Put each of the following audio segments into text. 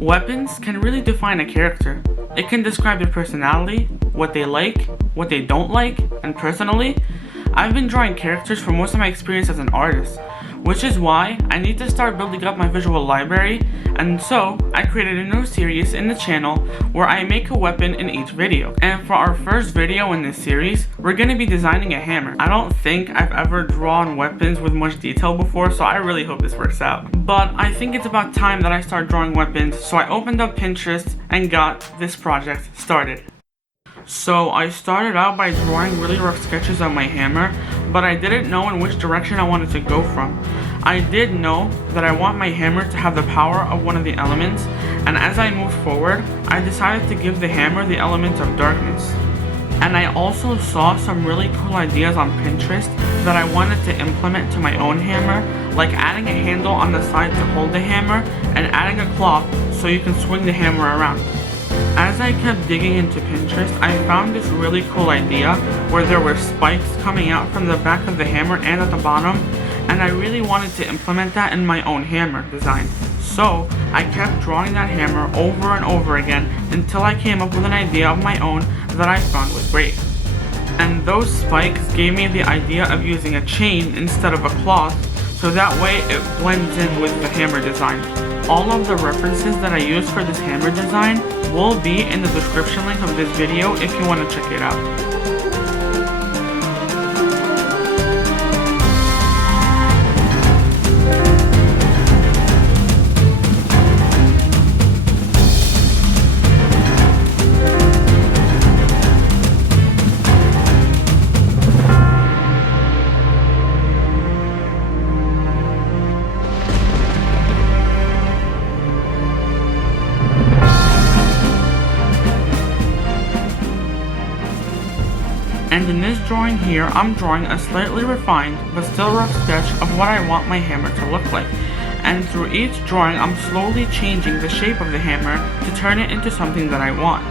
Weapons can really define a character. It can describe their personality, what they like, what they don't like, and personally, I've been drawing characters for most of my experience as an artist, which is why I need to start building up my visual library, and so I created a new series in the channel where I make a weapon in each video. And for our first video in this series, we're going to be designing a hammer. I don't think I've ever drawn weapons with much detail before, so I really hope this works out. But I think it's about time that I start drawing weapons, so I opened up Pinterest and got this project started. So I started out by drawing really rough sketches of my hammer, but I didn't know in which direction I wanted to go from. I did know that I want my hammer to have the power of one of the elements, and as I moved forward, I decided to give the hammer the element of darkness. And I also saw some really cool ideas on Pinterest that I wanted to implement to my own hammer, like adding a handle on the side to hold the hammer, and adding a cloth so you can swing the hammer around. As I kept digging into Pinterest, I found this really cool idea where there were spikes coming out from the back of the hammer and at the bottom, and I really wanted to implement that in my own hammer design. So I kept drawing that hammer over and over again until I came up with an idea of my own that I found was great. And those spikes gave me the idea of using a chain instead of a cloth, so that way it blends in with the hammer design. All of the references that I use for this hammer design will be in the description link of this video if you want to check it out. And in this drawing here, I'm drawing a slightly refined but still rough sketch of what I want my hammer to look like. And through each drawing, I'm slowly changing the shape of the hammer to turn it into something that I want.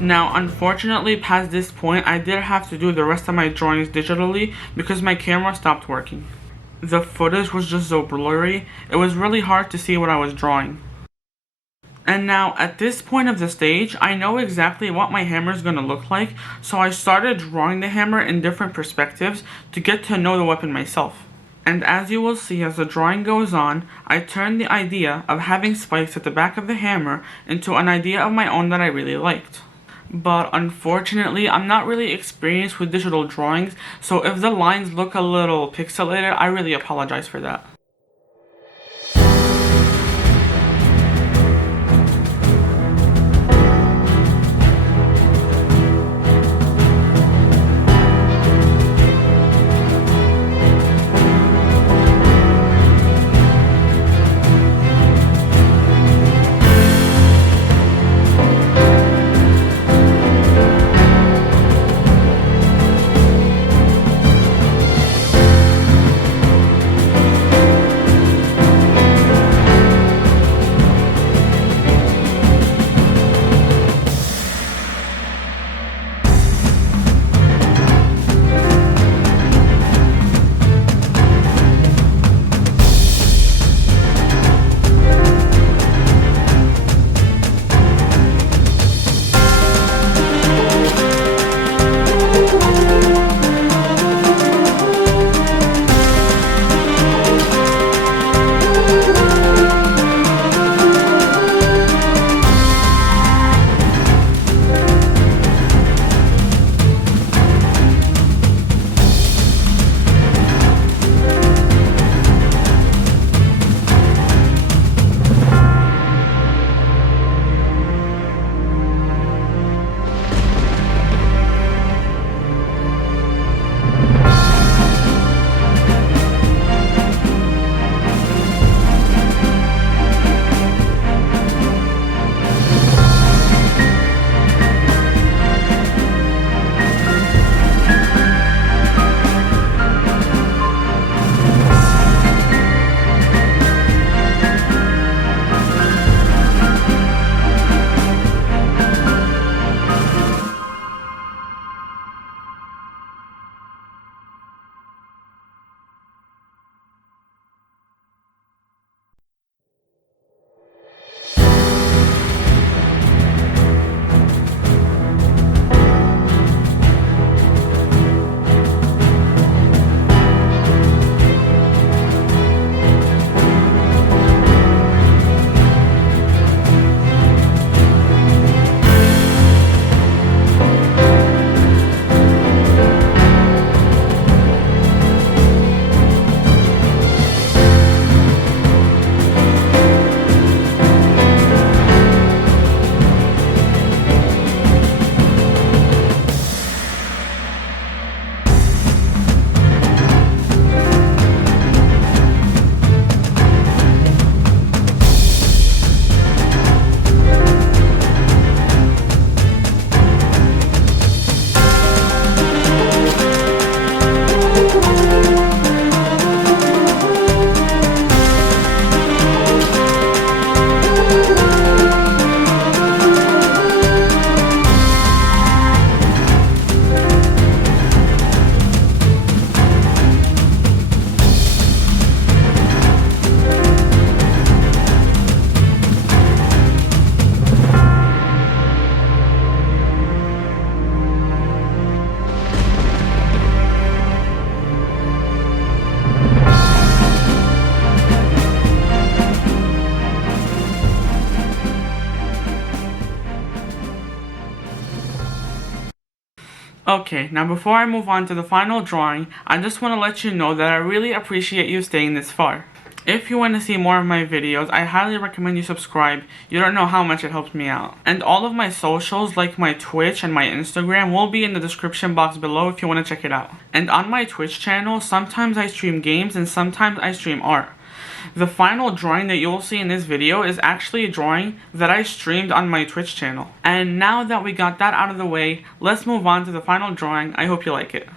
Now, unfortunately, past this point, I did have to do the rest of my drawings digitally because my camera stopped working. The footage was just so blurry, it was really hard to see what I was drawing. And now, at this point of the stage, I know exactly what my hammer is going to look like, so I started drawing the hammer in different perspectives to get to know the weapon myself. And as you will see as the drawing goes on, I turned the idea of having spikes at the back of the hammer into an idea of my own that I really liked. But unfortunately, I'm not really experienced with digital drawings, so if the lines look a little pixelated, I really apologize for that. Okay, now before I move on to the final drawing, I just want to let you know that I really appreciate you staying this far. If you want to see more of my videos, I highly recommend you subscribe. You don't know how much it helps me out. And all of my socials, like my Twitch and my Instagram, will be in the description box below if you want to check it out. And on my Twitch channel, sometimes I stream games and sometimes I stream art. The final drawing that you'll see in this video is actually a drawing that I streamed on my Twitch channel. And now that we got that out of the way, let's move on to the final drawing. I hope you like it.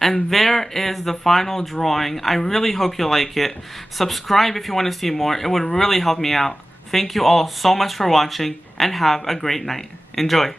And there is the final drawing. I really hope you like it. Subscribe if you want to see more. It would really help me out. Thank you all so much for watching, and have a great night. Enjoy!